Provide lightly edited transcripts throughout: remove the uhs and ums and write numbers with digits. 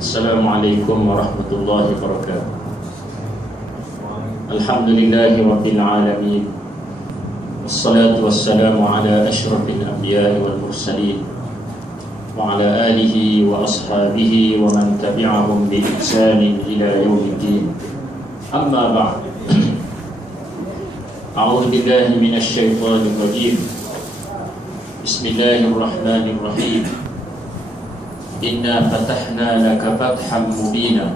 Assalamualaikum warahmatullahi wabarakatuh. Alhamdulillahi rabbil alamin. Wassalatu wassalamu ala asyrafil anbiya'i wal mursalin wa ala alihi wa ashabihi wa man tabi'ahum bi ihsanin ila yaumiddin. Amma ba'd. A'udzu billahi minasy syaithanir rajim. Bismillahirrahmanirrahim. Inna fatahna laka fathan mubina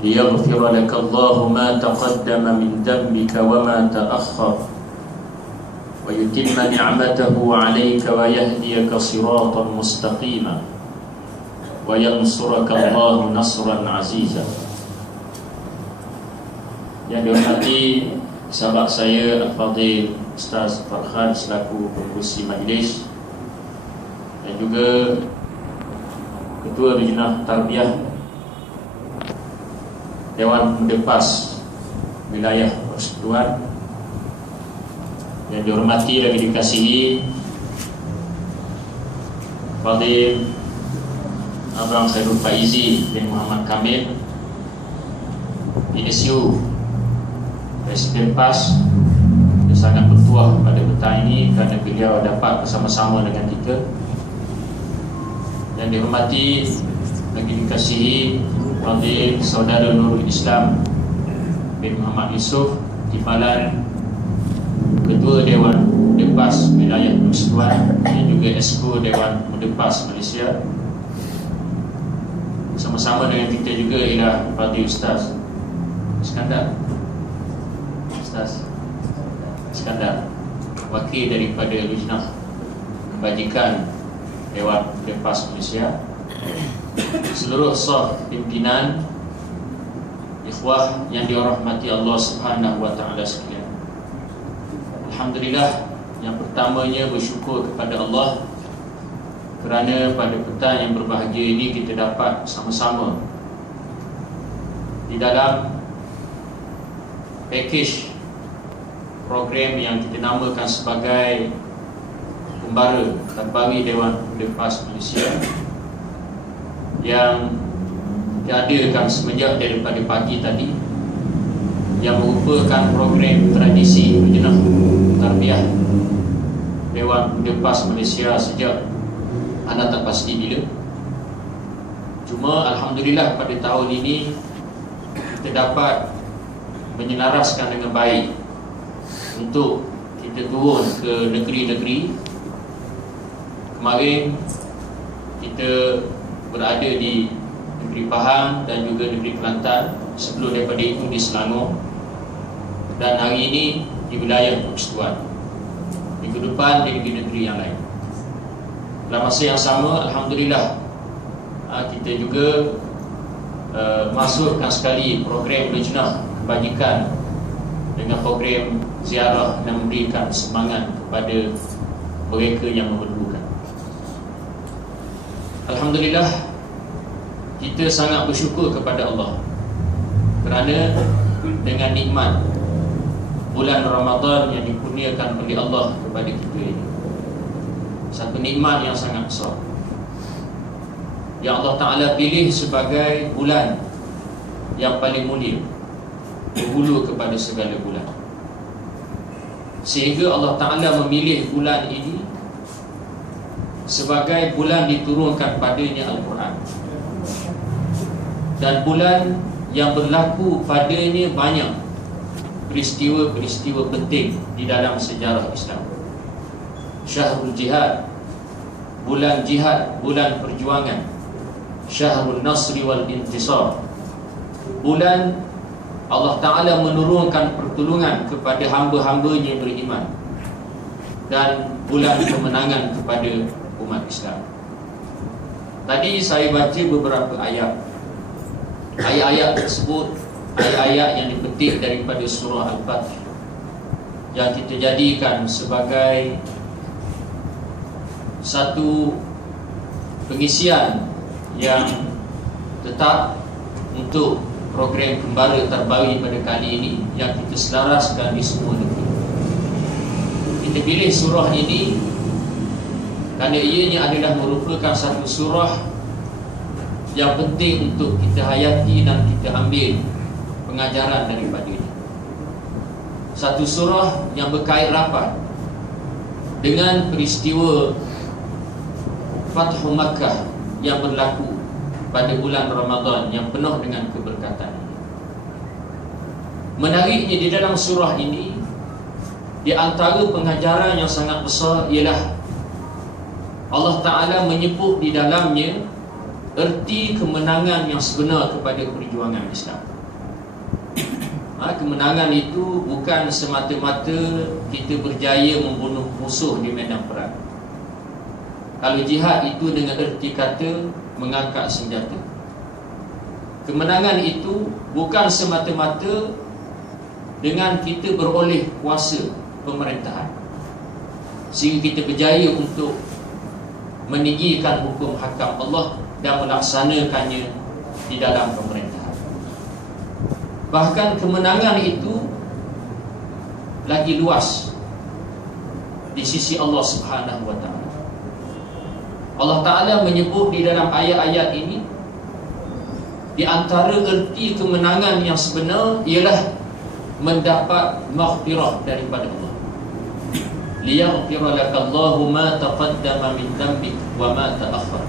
liyaghfira laka Allahu ma taqaddama min dhanbika wa ma ta'akhkhar wa yutimma ni'matahu 'alayka wa yahdiyaka siratan mustaqima wa yansuraka Allahu nasran 'aziza. Yang dihormati sahabat saya Al-Fadhil Ustaz Farhan selaku pengurusi majlis, dan juga Ketua Lajnah Tarbiyah Dewan Pemuda PAS Wilayah Persekutuan, yang dihormati dan dikasihi Fadhil Abang Khairul Faizi bin Muhammad Kamil, PSU Presiden PAS, yang sangat bertuah pada petang ini kerana beliau dapat bersama-sama dengan kita. Yang dihormati lagi dikasihi Fadhil Saudara Nurul Islam bin Muhammad Yusof, Timbalan Ketua Dewan Pemuda PAS Wilayah Persekutuan, dan juga Esko Dewan Pemuda PAS Malaysia. Bersama-sama dengan kita juga ialah Fadhil Ustaz Iskandar wakil daripada Lajnah Kebajikan Dewan Pemuda PAS Malaysia, seluruh saf pimpinan, ikhwah yang dirahmati Allah Subhanahu wa taala sekalian. Alhamdulillah, yang pertamanya bersyukur kepada Allah kerana pada petang yang berbahagia ini kita dapat sama-sama di dalam package program yang kita namakan sebagai Pembara Terbaru Dewan Pemuda PAS Malaysia, yang diadakan semenjak daripada pagi tadi, yang merupakan program tradisi Lajnah Tarbiyah Dewan Pemuda PAS Malaysia sejak anda tak pasti bila. Cuma Alhamdulillah pada tahun ini kita dapat menyelaraskan dengan baik untuk kita turun ke negeri-negeri. Kemarin kita berada di negeri Pahang dan juga negeri Kelantan, sebelum daripada itu di Selangor, dan hari ini di wilayah Persekutuan. Minggu depan di negeri-negeri yang lain. Dalam masa yang sama, Alhamdulillah, kita juga masukkan sekali program Lajnah Kebajikan dengan program ziarah dan memberikan semangat kepada mereka yang memerlukan. Alhamdulillah, kita sangat bersyukur kepada Allah kerana dengan nikmat bulan Ramadan yang dikurniakan oleh Allah kepada kita ini, satu nikmat yang sangat besar yang Allah Ta'ala pilih sebagai bulan yang paling mulia, berhulu kepada segala bulan, sehingga Allah Ta'ala memilih bulan ini sebagai bulan diturunkan padanya Al-Quran, dan bulan yang berlaku padanya banyak peristiwa-peristiwa penting di dalam sejarah Islam. Syahrul Jihad, bulan jihad, bulan perjuangan. Syahrul Nasri wal Intisar, bulan Allah Ta'ala menurunkan pertolongan kepada hamba-hambanya beriman, dan bulan kemenangan kepada umat Islam. Tadi saya baca beberapa ayat. Ayat-ayat tersebut ayat-ayat yang dipetik daripada surah Al-Fath, yang kita jadikan sebagai satu pengisian yang tetap untuk program Pembara Terbaru pada kali ini, yang kita selaraskan di semua negeri. Kita pilih surah ini kerana ianya adalah merupakan satu surah yang penting untuk kita hayati dan kita ambil pengajaran daripada ini. Satu surah yang berkait rapat dengan peristiwa Fathu Makkah yang berlaku pada bulan Ramadan yang penuh dengan keberkatan. Menariknya di dalam surah ini, di antara pengajaran yang sangat besar ialah Allah Ta'ala menyebut di dalamnya erti kemenangan yang sebenar kepada perjuangan Islam. Kemenangan itu bukan semata-mata kita berjaya membunuh musuh di medan perang. Kalau jihad itu dengan erti kata mengangkat senjata. Kemenangan itu bukan semata-mata dengan kita beroleh kuasa pemerintahan sehingga kita berjaya untuk meninggikan hukum hakam Allah dan melaksanakannya di dalam pemerintahan. Bahkan kemenangan itu lagi luas di sisi Allah Subhanahu wa Ta'ala. Allah Ta'ala menyebut di dalam ayat-ayat ini, di antara erti kemenangan yang sebenar ialah mendapat maghfirah daripada Allah. Liyaghfira lakallahu ma taqaddama min dhanbik wa ma ta'akhkhar.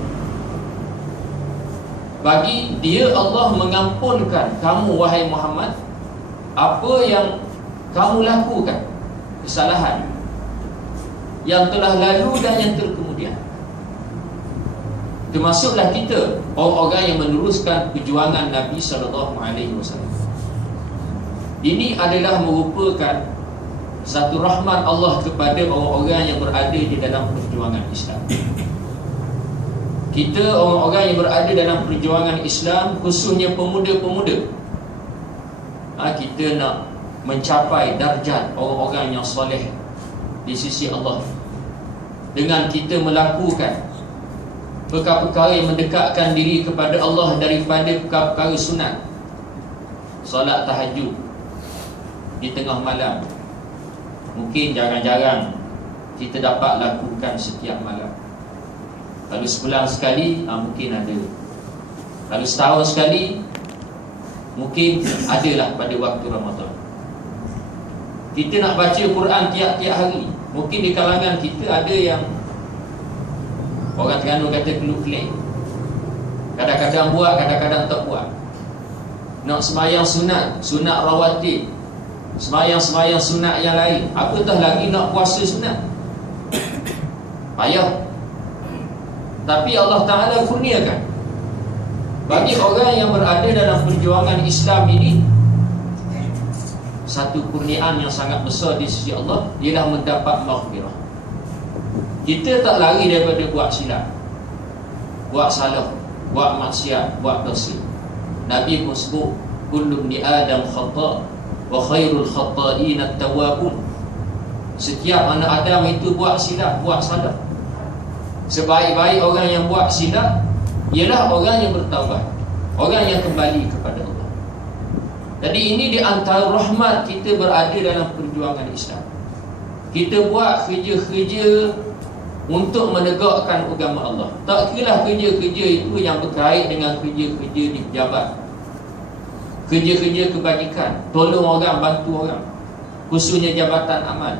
Bagi dia Allah mengampunkan kamu wahai Muhammad apa yang kamu lakukan, kesalahan yang telah lalu dan yang terkemudian. Termasuklah kita orang-orang yang meneruskan perjuangan Nabi SAW. Ini adalah merupakan satu rahmat Allah kepada orang-orang yang berada di dalam perjuangan Islam. Kita orang-orang yang berada dalam perjuangan Islam, khususnya pemuda-pemuda, kita nak mencapai darjat orang-orang yang soleh di sisi Allah dengan kita melakukan perkara-perkara yang mendekatkan diri kepada Allah daripada perkara-perkara sunat. Solat tahajud di tengah malam mungkin jarang-jarang kita dapat lakukan setiap malam. Kalau sebulan sekali mungkin ada. Kalau setahun sekali mungkin adalah pada waktu Ramadan. Kita nak baca Quran tiap-tiap hari. Mungkin di kalangan kita ada yang orang Terengganu kata keluk-kelik. Kadang-kadang buat, kadang-kadang tak buat. Nak sembahyang sunat, sunat rawatib, sembahyang sunat yang lain, apatah lagi nak puasa sunat. Payah. Tapi Allah Ta'ala kurniakan bagi orang yang berada dalam perjuangan Islam ini satu kurniaan yang sangat besar di sisi Allah, ialah mendapat maghfirah. Kita tak lari daripada buat silap, buat salah, buat maksiat, buat dosa. Nabi pun sebut kullu ibni Adam khata' wa khairul khata'in at-tawwabun. Setiap anak Adam itu buat silap, buat salah. Sebaik-baik orang yang buat silap ialah orang yang bertaubat, orang yang kembali kepada Allah. Jadi ini di antara rahmat kita berada dalam perjuangan Islam. Kita buat kerja-kerja untuk menegakkan agama Allah. Tak kiralah kerja-kerja itu yang berkait dengan kerja-kerja di pejabat, kerja-kerja kebajikan, tolong orang, bantu orang, khususnya jabatan amal,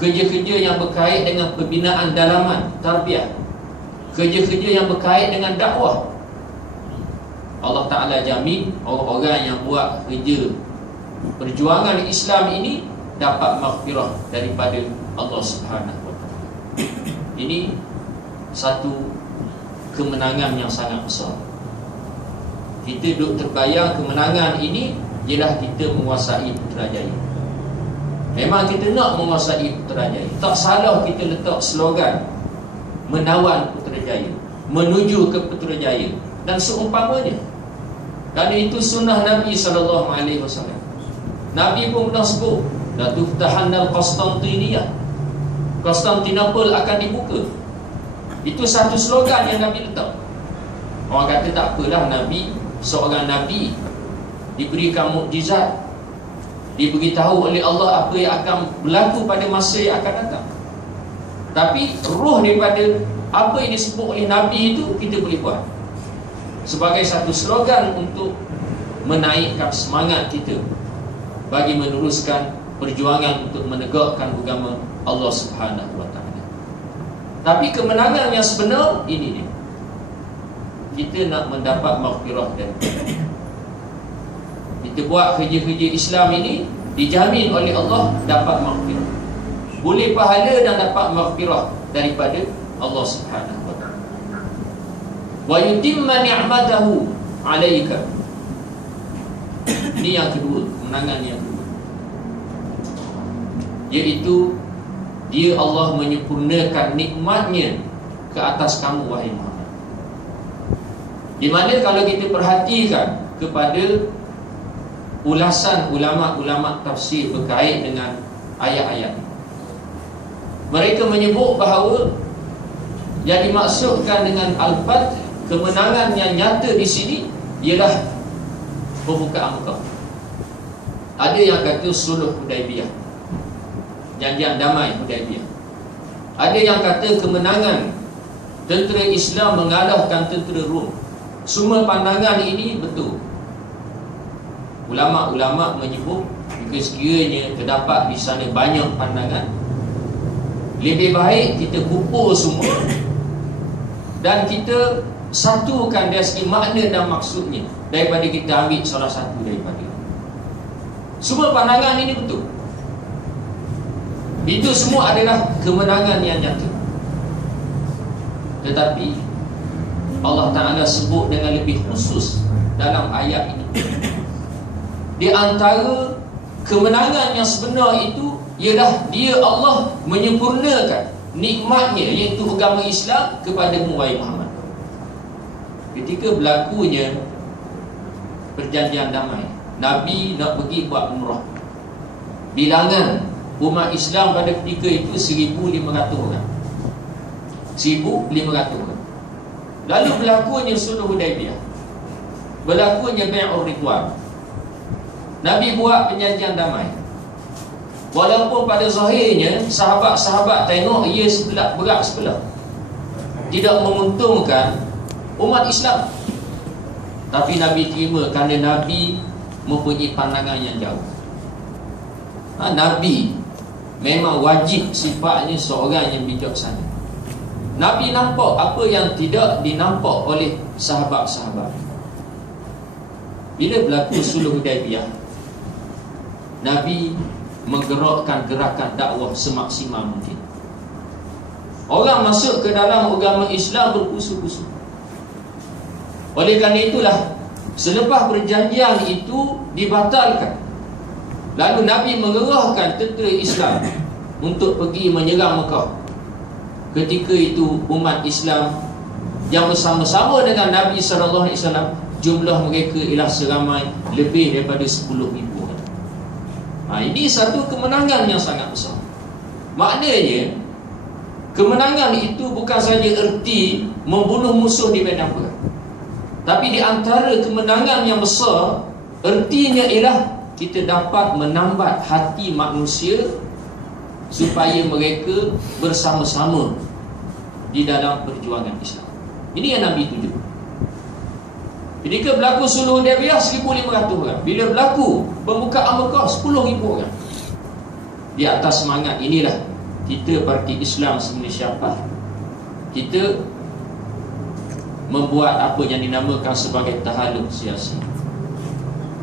kerja-kerja yang berkait dengan pembinaan dalaman, tarbiyah, kerja-kerja yang berkait dengan dakwah. Allah Ta'ala jamin orang-orang yang buat kerja perjuangan Islam ini dapat maghfirah daripada Allah Subhanahu wa Ta'ala. Ini satu kemenangan yang sangat besar. Kita duduk terbayang kemenangan ini ialah kita menguasai Putrajaya. Memang kita nak menguasai Putrajaya. Tak salah kita letak slogan menawan Putrajaya, menuju ke Putrajaya dan seumpamanya. Kerana itu sunnah Nabi SAW. Nabi pun pernah sebut, la tuftahannal Konstantiniyah, Konstantinopel akan dibuka. Itu satu slogan yang Nabi letak. Orang kata tak apalah, Nabi, seorang Nabi diberikan mukjizat, diberitahu oleh Allah apa yang akan berlaku pada masa yang akan datang. Tapi roh daripada apa yang disebut oleh Nabi itu kita boleh buat. sebagai satu slogan untuk menaikkan semangat kita bagi meneruskan perjuangan untuk menegakkan agama Allah Subhanahu wa taala. Tapi kemenangan yang sebenar ini dia. Kita nak mendapat maghfirah dari Allah. Kita buat kerja-kerja Islam ini dijamin oleh Allah dapat maghfirah. Boleh pahala dan dapat maghfirah daripada Allah Subhanahu wa taala. Wa yutimma ni'matahu 'alaika. Ini yang kedua, kemenangan yang kedua, iaitu dia Allah menyempurnakan nikmatnya ke atas kamu wahai Muhammad. Di mana kalau kita perhatikan kepada ulasan ulama-ulama tafsir berkait dengan ayat-ayat, mereka menyebut bahawa yang dimaksudkan dengan al-fath, kemenangan yang nyata di sini ialah pembukaan Mekah. Ada yang kata Suluh Hudaibiyah, janjian damai Hudaibiyah. Ada yang kata kemenangan tentera Islam mengalahkan tentera Rom. Semua pandangan ini betul. Ulama-ulama menyebut jika sekiranya terdapat di sana banyak pandangan, lebih baik kita kumpul semua dan kita satukan dari segi makna dan maksudnya daripada kita ambil salah satu daripada. Semua pandangan ini betul. Itu semua adalah kemenangan yang nyata. Tetapi Allah Ta'ala sebut dengan lebih khusus dalam ayat ini. Di antara kemenangan yang sebenar itu ialah dia Allah menyempurnakan nikmatnya, iaitu agama Islam, kepada wahai Muhammad. Ketika berlakunya perjanjian damai, Nabi nak pergi buat umrah. Bilangan umat Islam pada ketika itu 1,500 orang. 1,500 orang. Lalu berlakunya Sulh Hudaibiyah, berlakunya Bai'ur Ridwan. Nabi buat perjanjian damai. Walaupun pada zahirnya sahabat-sahabat tengok ia sebelah berat sebelah, tidak menguntungkan umat Islam, tapi Nabi terima kerana Nabi mempunyai pandangan yang jauh. Nabi memang wajib sifatnya seorang yang bijaksana. Nabi nampak apa yang tidak dinampak oleh sahabat-sahabat. Bila berlaku Sulh Hudaibiyah, Nabi menggerakkan gerakan dakwah semaksimal mungkin. Orang masuk ke dalam agama Islam berkusu-kusu. Oleh kerana itulah, selepas perjanjian itu dibatalkan, lalu Nabi mengerahkan tentera Islam untuk pergi menyerang Mekah. Ketika itu umat Islam yang bersama-sama dengan Nabi SAW, jumlah mereka ialah seramai lebih daripada 10,000 orang. Ini satu kemenangan yang sangat besar. Maknanya kemenangan itu bukan saja erti membunuh musuh di medan perang, tapi di antara kemenangan yang besar, ertinya ialah kita dapat menambat hati manusia supaya mereka bersama-sama di dalam perjuangan Islam. Ini yang Nabi tuju. Ketika berlaku Sulh Hudaibiyah 1,500 orang. Bila berlaku pembukaan Mekah 10,000 orang. Di atas semangat inilah kita parti Islam se-Malaysia PAH, kita membuat apa yang dinamakan sebagai tahaluk siasi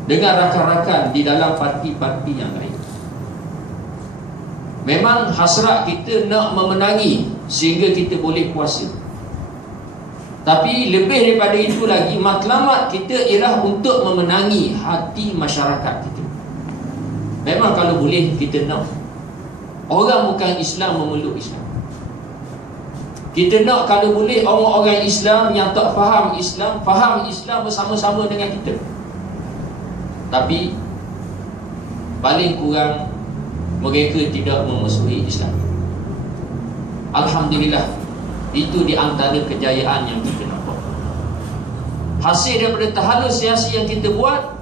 dengan rakan-rakan di dalam parti-parti yang lain. Memang hasrat kita nak memenangi sehingga kita boleh kuasa, tapi lebih daripada itu lagi, matlamat kita ialah untuk memenangi hati masyarakat kita. Memang kalau boleh kita nak orang bukan Islam memeluk Islam. Kita nak kalau boleh orang-orang Islam yang tak faham Islam, faham Islam bersama-sama dengan kita. Tapi paling kurang mereka tidak memusuhi Islam. Alhamdulillah, itu di antara kejayaan yang kita nampak. Hasil daripada tahaluk siasi yang kita buat,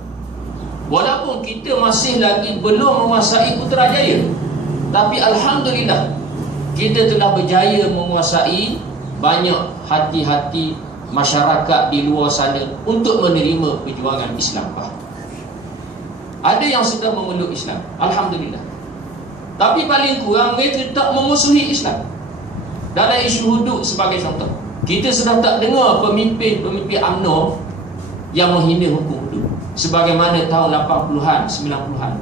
walaupun kita masih lagi belum menguasai Putrajaya, tapi Alhamdulillah kita telah berjaya menguasai banyak hati-hati masyarakat di luar sana untuk menerima perjuangan Islam. Ada yang sudah memeluk Islam, alhamdulillah. Tapi paling kurang mereka tak memusuhi Islam. Dalam isu hudud sebagai contoh, kita sudah tak dengar pemimpin-pemimpin UMNO yang menghina hukum hudud sebagaimana tahun 80-an, 90-an.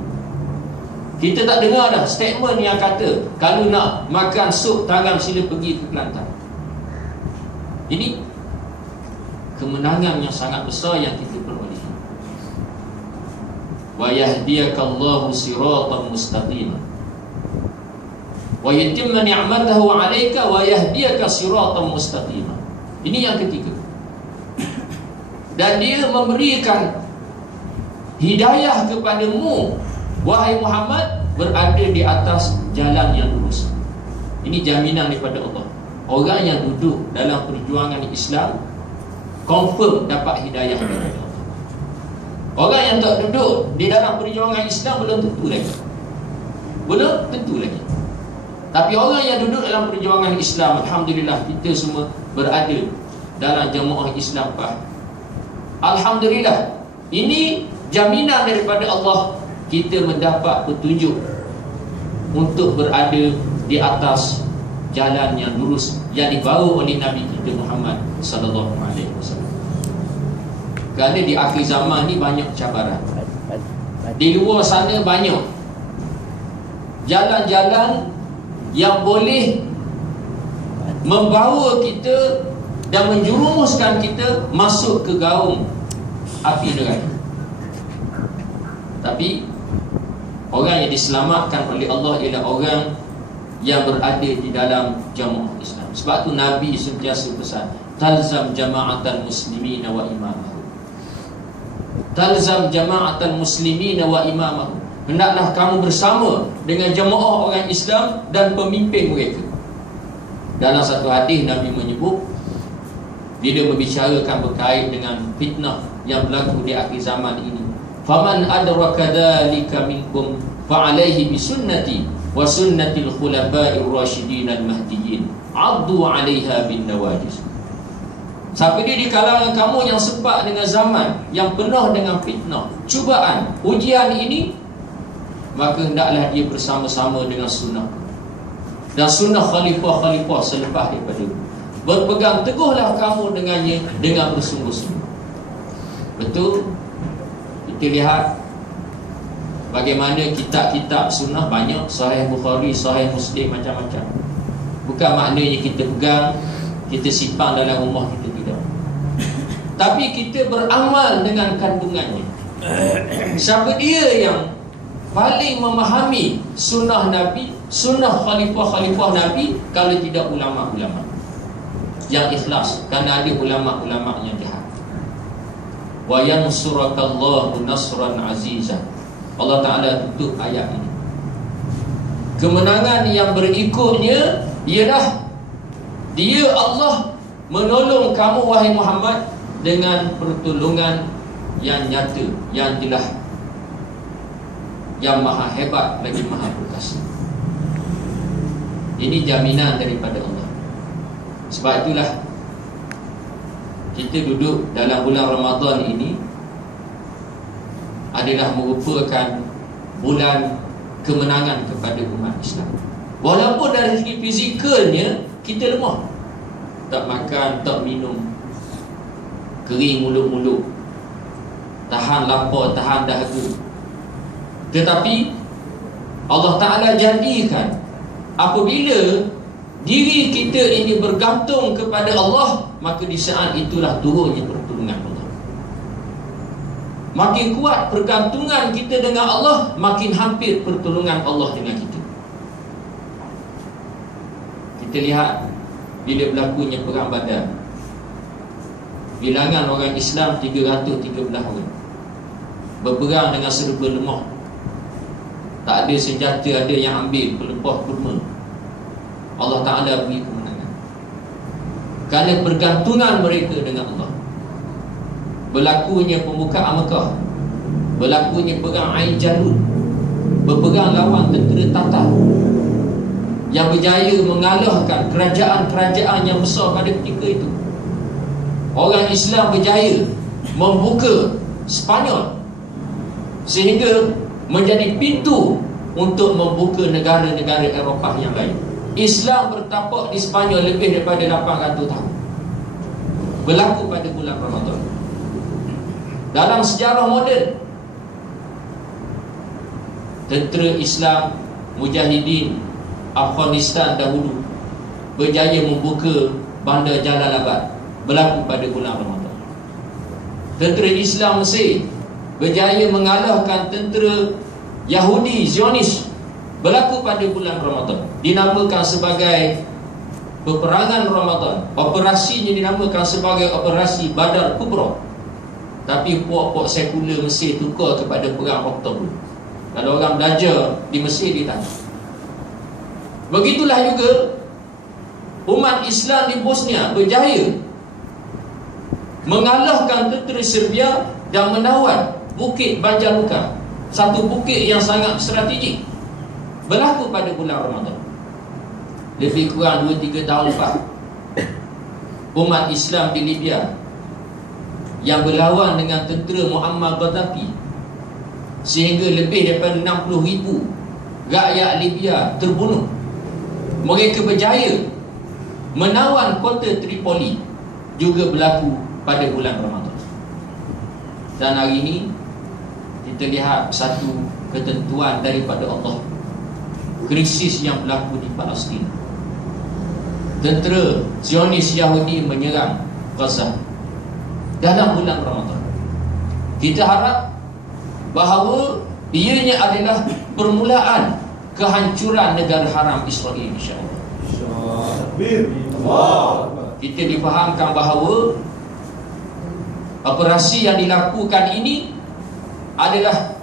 Kita tak dengar dah statement yang kata kalau nak makan sup tangan sila pergi ke Kelantan. Ini kemenangan yang sangat besar yang kita peroleh. Wa yahdiyakallahu siratan mustaqim wa yutimma ni'matahu 'alaika wa yahdiyaka siratan mustaqim. Ini yang ketiga. Dan dia memberikan hidayah kepadamu, wahai Muhammad, berada di atas jalan yang lurus. Ini jaminan daripada Allah. Orang yang duduk dalam perjuangan Islam confirm dapat hidayah daripada Allah. Orang yang tak duduk di dalam perjuangan Islam belum tentu lagi. Belum tentu lagi. Tapi orang yang duduk dalam perjuangan Islam, alhamdulillah kita semua berada dalam jemaah Islam. Alhamdulillah. Ini jaminan daripada Allah, kita mendapat petunjuk untuk berada di atas jalan yang lurus yang dibawa oleh Nabi kita Muhammad sallallahu alaihi wasallam. Kerana di akhir zaman ni banyak cabaran. Di luar sana banyak jalan-jalan yang boleh membawa kita dan menjerumuskan kita masuk ke gaung api neraka. Tapi orang yang diselamatkan oleh Allah ialah orang yang berada di dalam jamaah Islam. Sebab tu Nabi sentiasa pesan, talzam jama'atal muslimina wa imamahu. Talzam jama'atal muslimina wa imamahu. Hendaklah kamu bersama dengan jemaah orang Islam dan pemimpin mereka. Dalam satu hadis Nabi menyebut, bila membicarakan berkait dengan fitnah yang berlaku di akhir zaman ini, faman adraka dzalika minkum fa alaihi bisunnati wa sunnatil khulafa'ir rasyidin al-mahdiyyin addu 'alaiha bin nawajis. Siapa dia di kalangan kamu yang sempat dengan zaman yang penuh dengan fitnah, cubaan, ujian ini, maka hendaklah dia bersama-sama dengan sunnah dan sunnah khalifah-khalifah selepas daripada itu. Berpegang teguhlah kamu dengannya dengan bersungguh-sungguh. Betul? Kita lihat bagaimana kitab-kitab sunnah banyak, Sahih Bukhari, Sahih Muslim, macam-macam. Bukan maknanya kita pegang, kita simpan dalam rumah kita, tidak. Tapi kita beramal dengan kandungannya. Siapa dia yang paling memahami sunnah Nabi, sunnah khalifah-khalifah Nabi, kalau tidak ulama-ulama yang ikhlas? Kerana ada ulama-ulama yang jahat. Wa yansurakallahu nasran azizan. Allah Ta'ala tutup ayat ini. Kemenangan yang berikutnya ialah dia Allah menolong kamu wahai Muhammad dengan pertolongan yang nyata, yang jelas, yang maha hebat lagi maha perkasa. Ini jaminan daripada Allah. Sebab itulah kita duduk dalam bulan Ramadan ini adalah merupakan bulan kemenangan kepada umat Islam. Walaupun dari segi fizikalnya kita lemah, tak makan, tak minum, kering mulut-mulut, tahan lapar, tahan dahaga. Tetapi Allah Ta'ala janjikan apabila diri kita ini bergantung kepada Allah, maka di saat itulah turunnya pertolongan Allah. Makin kuat pergantungan kita dengan Allah, makin hampir pertolongan Allah dengan kita. Kita lihat bila berlakunya perang Badar, bilangan orang Islam 313 orang, berperang dengan serba lemah, tak ada senjata, ada yang ambil pelepah kurma. Allah Ta'ala beri kemenangan kerana pergantungan mereka dengan Allah. Berlakunya pembukaan Mekah, berlakunya perang Ain Jalut, berperang lawan tentera Tatar yang berjaya mengalahkan kerajaan-kerajaan yang besar pada ketika itu. orang Islam berjaya membuka Spanyol sehingga menjadi pintu untuk membuka negara-negara Eropah yang lain. Islam bertapak di Spanyol lebih daripada 800 tahun. Berlaku pada bulan Ramadan. Dalam sejarah moden, tentera Islam Mujahidin Afghanistan dahulu berjaya membuka bandar Jalalabad. Berlaku pada bulan Ramadan. Tentera Islam Mesir berjaya mengalahkan tentera Yahudi Zionis. Berlaku pada bulan Ramadan. Dinamakan sebagai peperangan Ramadan. Operasinya dinamakan sebagai Operasi Badar Kubra. Tapi puak-puak sekular Mesir tukar kepada perang Oktober. Kalau orang belajar di Mesir, dia tahu. Begitulah juga umat Islam di Bosnia berjaya mengalahkan tentera Serbia dan menawan Bukit Banjaluka, satu bukit yang sangat strategik. Berlaku pada bulan Ramadan. Lebih kurang 2-3 tahun lepas, umat Islam di Libya yang berlawan dengan tentera Muammar Gaddafi, sehingga lebih daripada 60,000 rakyat Libya terbunuh. Mereka berjaya menawan kota Tripoli, juga berlaku pada bulan Ramadan. Dan hari ini kita lihat satu ketentuan daripada Allah, krisis yang berlaku di Palestin. Tentera Zionis Yahudi menyerang Gaza dalam bulan Ramadan. Kita harap bahawa ianya adalah permulaan kehancuran negara haram Israel, insya-Allah. Kita difahamkan bahawa operasi yang dilakukan ini adalah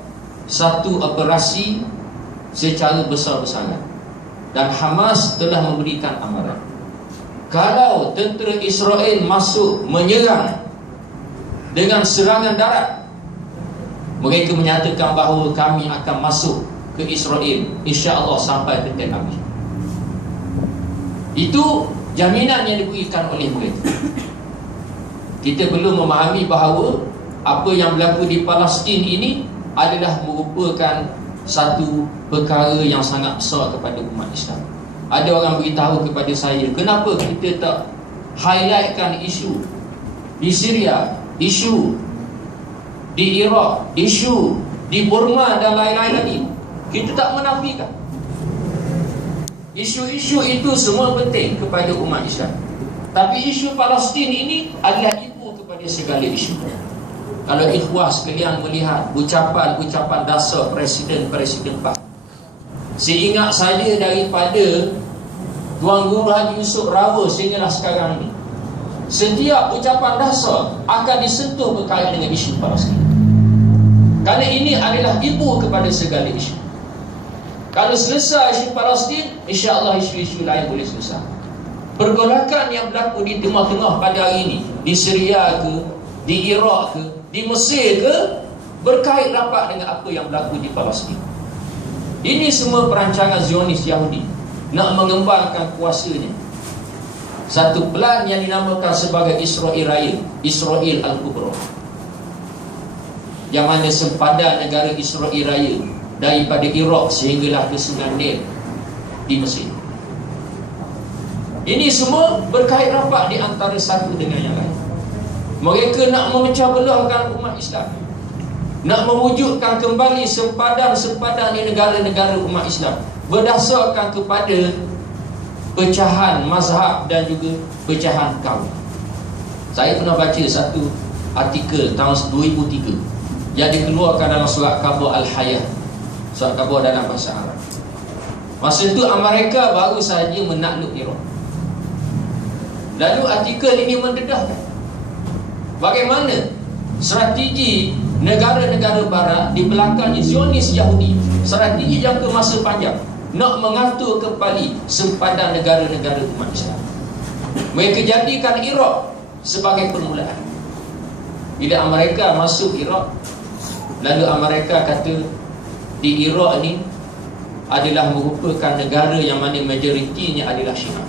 satu operasi secara besar-besaran, dan Hamas telah memberikan amaran, kalau tentera Israel masuk menyerang dengan serangan darat, mereka menyatakan bahawa kami akan masuk ke Israel, insya-Allah sampai ke Tel Aviv. Itu jaminan yang diberikan oleh mereka. Kita perlu memahami bahawa apa yang berlaku di Palestin ini adalah merupakan satu perkara yang sangat besar kepada umat Islam. Ada orang beritahu kepada saya, kenapa kita tak highlightkan isu di Syria, isu di Iraq, isu di Burma dan lain-lain lagi. Kita tak menafikan. Isu-isu itu semua penting kepada umat Islam. Tapi isu Palestin ini adalah ibu kepada segala isu. Kalau ikhwah sekalian melihat ucapan-ucapan dasar Presiden-Presiden PAK, saya ingat saja daripada Tuan Guru Haji Yusof Rawa sehinggalah sekarang ini, setiap ucapan dasar akan disentuh berkait dengan isu Palestin. Kerana ini adalah ibu kepada segala isu. Kalau selesai isu Palestin, insya-Allah isu-isu lain boleh selesai. Pergolakan yang berlaku di tengah-tengah pada hari ini, di Syria ke, di Iraq ke, di Mesir ke, berkait rapat dengan apa yang berlaku di Palestin. Ini semua perancangan Zionis Yahudi nak mengembangkan kuasanya. Satu plan yang dinamakan sebagai Israel Raya, Israel Al-Kubra, yang mana sempadan negara Israel Raya daripada Iraq sehinggalah ke Sungai Nil di Mesir. Ini semua berkait rapat di antara satu dengan yang lain. Mereka nak memecah belahkan umat Islam, nak mewujudkan kembali sempadan-sempadan di negara-negara umat Islam berdasarkan kepada pecahan mazhab dan juga pecahan kaum. Saya pernah baca satu artikel tahun 2003 yang dikeluarkan dalam surat khabar Al-Hayah, surat khabar dalam bahasa Arab. Masa itu Amerika baru sahaja menakluk Iraq. Lalu artikel ini mendedahkan bagaimana strategi negara-negara barat di belakangnya Zionis Yahudi, strategi jangka masa panjang, nak mengatur kembali sempadan negara-negara umat Islam. Mereka jadikan Iraq sebagai permulaan. Bila Amerika masuk Iraq, lalu Amerika kata di Iraq ni adalah merupakan negara yang mana majoritinya adalah Syiah.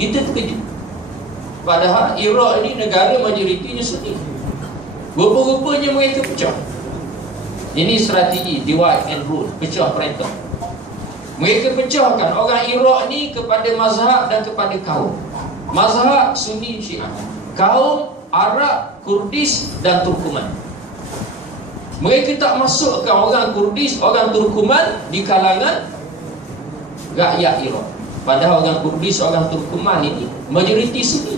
Kita terkejut. Padahal Iraq ini negara majoritinya Sunni. Rupa-rupanya mereka pecah. Ini strategi divide and rule, pecah perintah. Mereka pecahkan orang Iraq ni kepada mazhab dan kepada kaum. Mazhab Sunni Syiah, kaum Arab, Kurdis dan Turkuman. Mereka tak masukkan orang Kurdis, orang Turkuman di kalangan rakyat Iraq. Padahal orang Kurdis, orang Turkuman ini majoriti Sunni.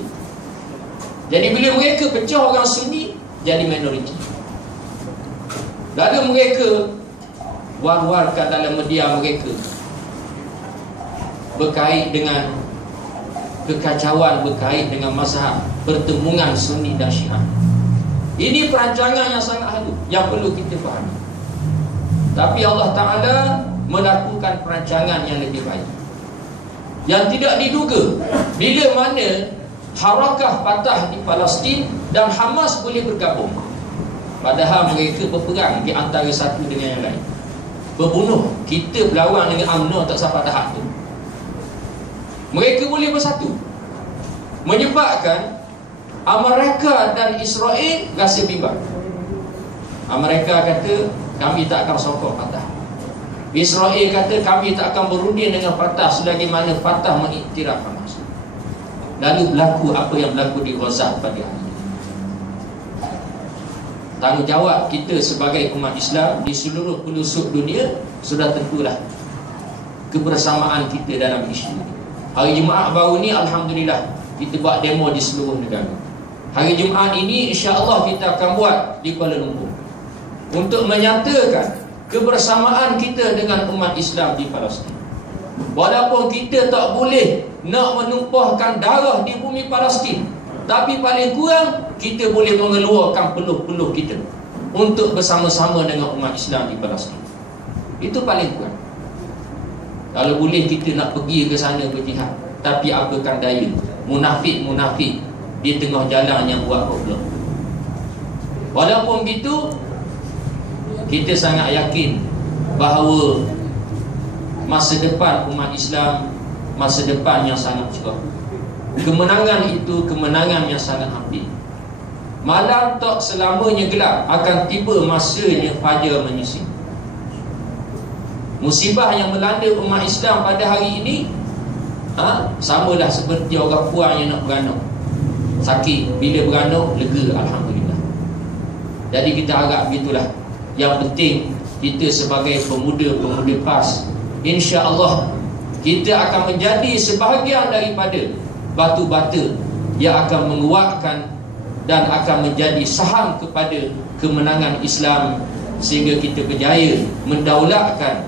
Jadi bila mereka pecah orang Sunni, jadi minoriti. Lalu mereka war-warkan dalam media mereka berkait dengan kekacauan, berkait dengan mazhab, pertemuan Sunni dan Syiah. Ini perancangan yang sangat halus yang perlu kita fahami. Tapi Allah Ta'ala melakukan perancangan yang lebih baik, yang tidak diduga. Bila mana harakah Fatah di Palestin dan Hamas boleh bergabung, padahal mereka berperang di antara satu dengan yang lain, berbunuh. Kita berlawan dengan UMNO tak sampai tahap tu. Mereka boleh bersatu, menyebabkan Amerika dan Israel rasa bimbang. Amerika kata kami tak akan sokong Fatah. Israel kata kami tak akan berunding dengan Fatah selagi mana Fatah mengiktiraf Hamas. Lalu berlaku apa yang berlaku di Gaza pada hari ini. Tanggungjawab kita sebagai umat Islam di seluruh pelosok dunia sudah tentulah kebersamaan kita dalam isu ini. Hari Jumaat baru ni alhamdulillah kita buat demo di seluruh negara. Hari Jumaat ini insya-Allah kita akan buat di Kuala Lumpur untuk menyatakan kebersamaan kita dengan umat Islam di Palestin. Walaupun kita tak boleh nak menumpahkan darah di bumi Palestin, tapi paling kurang kita boleh mengeluarkan peluh-peluh kita untuk bersama-sama dengan umat Islam di Palestin. Itu paling kurang. Kalau boleh kita nak pergi ke sana berjihad, tapi apakan daya munafik-munafik di tengah jalan yang buat problem. Walaupun begitu, kita sangat yakin bahawa masa depan umat Islam, masa depan yang sangat cerah. Kemenangan itu kemenangan yang sangat hampir. Malam tak selamanya gelap, akan tiba masanya fajar menyingsing. Musibah yang melanda umat Islam pada hari ini samalah seperti orang puang yang nak beranak. Sakit, bila beranak lega, alhamdulillah. Jadi kita harap begitulah. Yang penting kita sebagai pemuda-pemuda PAS, insya-Allah kita akan menjadi sebahagian daripada batu bata yang akan menguatkan dan akan menjadi saham kepada kemenangan Islam, sehingga kita berjaya mendaulatkan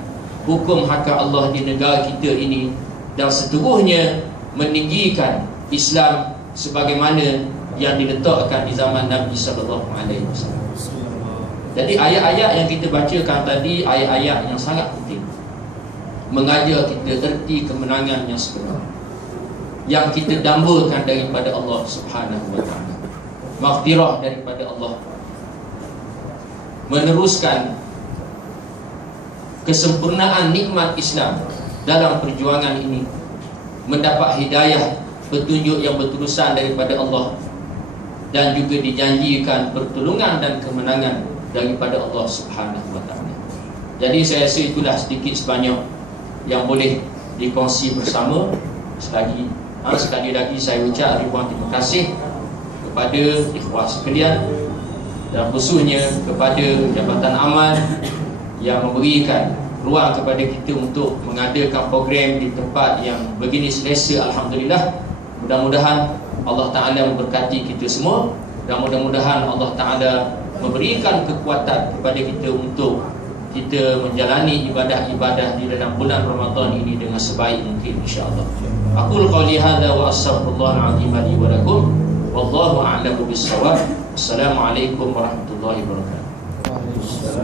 hukum hak Allah di negara kita ini dan seterusnya meninggikan Islam sebagaimana yang diletakkan di zaman Nabi sallallahu alaihi wasallam. Jadi ayat-ayat yang kita bacakan tadi ayat-ayat yang sangat penting, mengajar kita erti kemenangan yang sebenar yang kita dambakan daripada Allah Subhanahu wa taala, maghfirah daripada Allah, meneruskan kesempurnaan nikmat Islam dalam perjuangan ini, mendapat hidayah petunjuk yang berterusan daripada Allah, dan juga dijanjikan pertolongan dan kemenangan daripada Allah Subhanahu wa taala. Jadi saya rasa itulah sedikit sebanyak yang boleh dikongsi bersama. Sekali lagi saya ucap ribuan terima kasih kepada ikhwah sekalian, dan khususnya kepada Jabatan Aman yang memberikan ruang kepada kita untuk mengadakan program di tempat yang begini selesa. Alhamdulillah. Mudah-mudahan Allah Ta'ala memberkati kita semua, dan mudah-mudahan Allah Ta'ala memberikan kekuatan kepada kita untuk kita menjalani ibadah-ibadah di dalam bulan Ramadan ini dengan sebaik mungkin, insya-Allah. Aqul qawli hadza wa astaghfirullahal azim li wa lakum, wallahu a'lamu bis-shawab. Assalamualaikum warahmatullahi wabarakatuh.